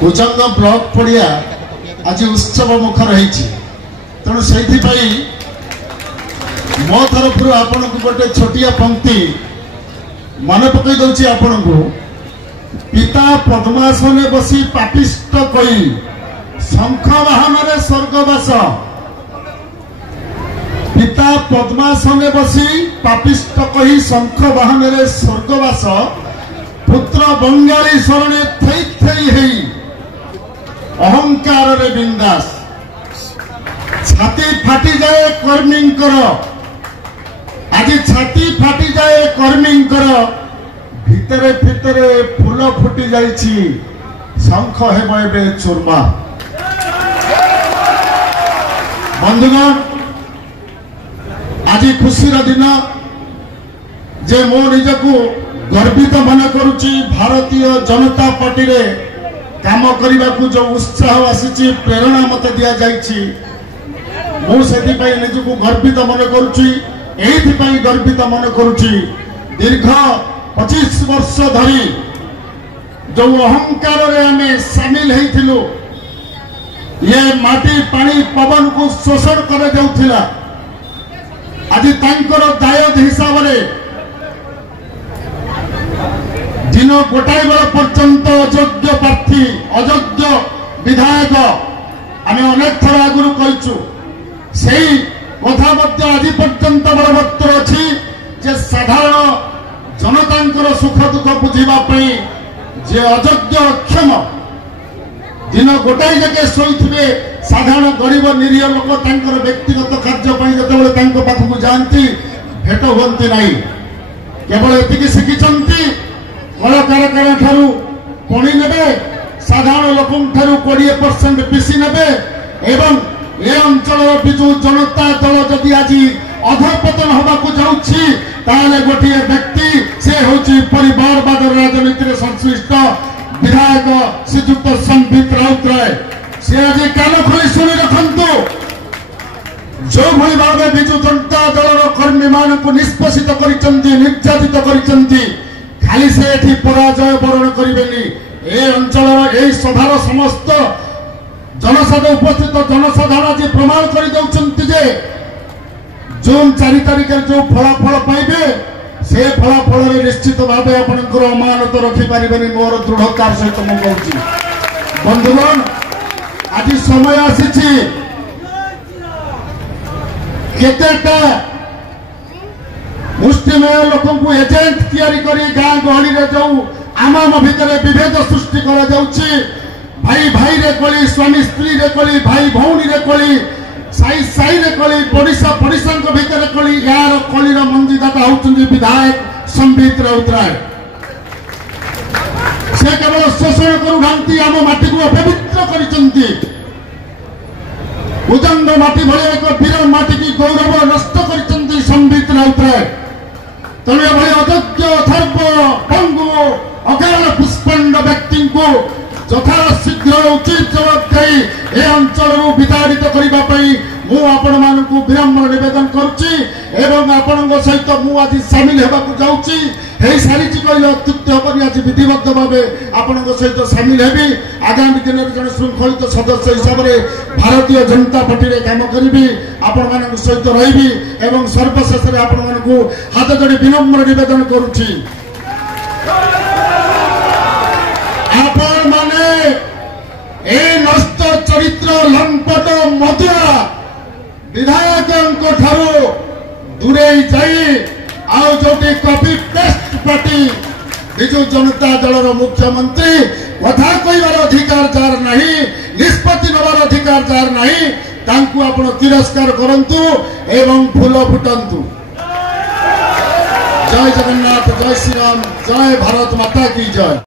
Kujang block पड़िया आज उत्सव मुखर होती तेणु से मो तरफ आपण को गोटे छोटिया पंक्ति मन पकई दौची आपण को पिता पद्मासने बसी पापिष्ट कई शंख वाहन स्वर्गवास पिता पद्मासने बसी पापिष्ट कही शंख वाहन स्वर्गवास पुत्र बंगाली शरणे थई थई हेई अहंकार रे बिंदास छाती फाटी जाए कर्मींकर आज छाती फाटी जाए कर्मींकर भितरे भितरे फूल फुटी जाइछि शंख हेब एबे चूरमा बंधुगण आज खुशीर दिन जे मो निजको गर्वित मन करुछि भारतीय जनता पार्टी रे काम करने को जो उत्साह आसी प्रेरणा मत दि जाइछि मु सेति पई निजको गर्वित मन करुछि एथि पई गर्वित मन करुछि दीर्घ 25 वर्ष धरी जो अहंकार रे हमें शामिल हेथिलु ये माटी पानी पवन को शोषण कर जाउथिला आज तांकर दायद हिसाब रे दिन गोटाए बेला पर्यंत अयोग्य प्रार्थी अयोग्य विधायक आम अनेक थर आगुरी कहीचु से कथा आज पर्यंत बलवत्तर अच्छी जे साधारण जनता सुख दुख बुझापी जे अयोग्य अक्षम दिन गोटाए जगह शोथे साधारण गरीब निरीह लोक व्यक्तिगत कार्य जो पाखक जाती भेट हुंती ना केवल एति शिखिंट कलाकार ठारू पणी ने साधारण लोक 20% पिसी ने एवं ए अंचल विजु जनता दल जदि आज अधपतन होगाकू जाउछि ताले गोटे व्यक्ति से होछि परिवारवाद राजनीति संश्लिष्ट विधायक श्रीजुक्त संबित राउतराय से आज कान खोली शुणी रखु जो भली भाव विजु जनता दल कर्मी मान निष्पेषित निर्यातित कर खाली से एठी पराजय वरण करेंगे ए अंचल ए सभार समस्त जनसाधारण उपस्थित जनसाधारण आज प्रमाण कर जून 4 तारिख जो फलाफल पाइबे से फलाफल निश्चित भाव आपंकर अमानत रखिपारे मोर दृढ़तार सहित मुझे कहूँ बंधुगण आज समय आसी केतेटा मुष्टिमेय लोक एजेंट तैयारी करी गाँ गहली जो आम भितर विभेद सृष्टि करा जाउछि भाई भाई रे कली स्वामी स्त्री रे कली भाई भौणी रे कली साई साई रे कली पड़िशा पड़िशा भितर कली यार कलीर मंजीदाता होउछन्ति विधायक संबित राउतराय से केवल शोषण करुनांती आम माटी को अपवित्र करिसन्ति उदंड माटी भली एक वीर माटी की गौरव नष्ट करिसन्ति संबित राउतराय तेणु एभली अयोग्य अथर्व पंगु अकाल पुष्पंड व्यक्ति को यथा शीघ्र उचित जवाब दे अंचल विताड़ित करने आपण मान विनम्र निवेदन करुच्ची आपण सहित मुझे सामिल होगा जाऊँगी सारी कहले अत्युक्ति हेनी आज विधिबद्ध भाव आपण सहित सामिल हेबी आगामी दिन में जन श्रृंखलित सदस्य हिसाब से भारतीय जनता पार्टी काम करी आपण मान सहित रही सर्वशेष आपण मान हाथ जोड़ी विनम्र निवेदन करुच्ची आपण माने ए नष्ट चरित्र लंपट मधुआ विधायक ठारू दूरे जाई आउ जोटी copy paste party Biju Janata Dal मुख्यमंत्री कथा कहबार अधिकार जार नहीं निष्पत्ति नबार अधिकार जार नहीं तांकु आपण तिरस्कार करंतु एवं फूल फुटंतु। जय जगन्नाथ जय श्री राम जय भारत माता की जय।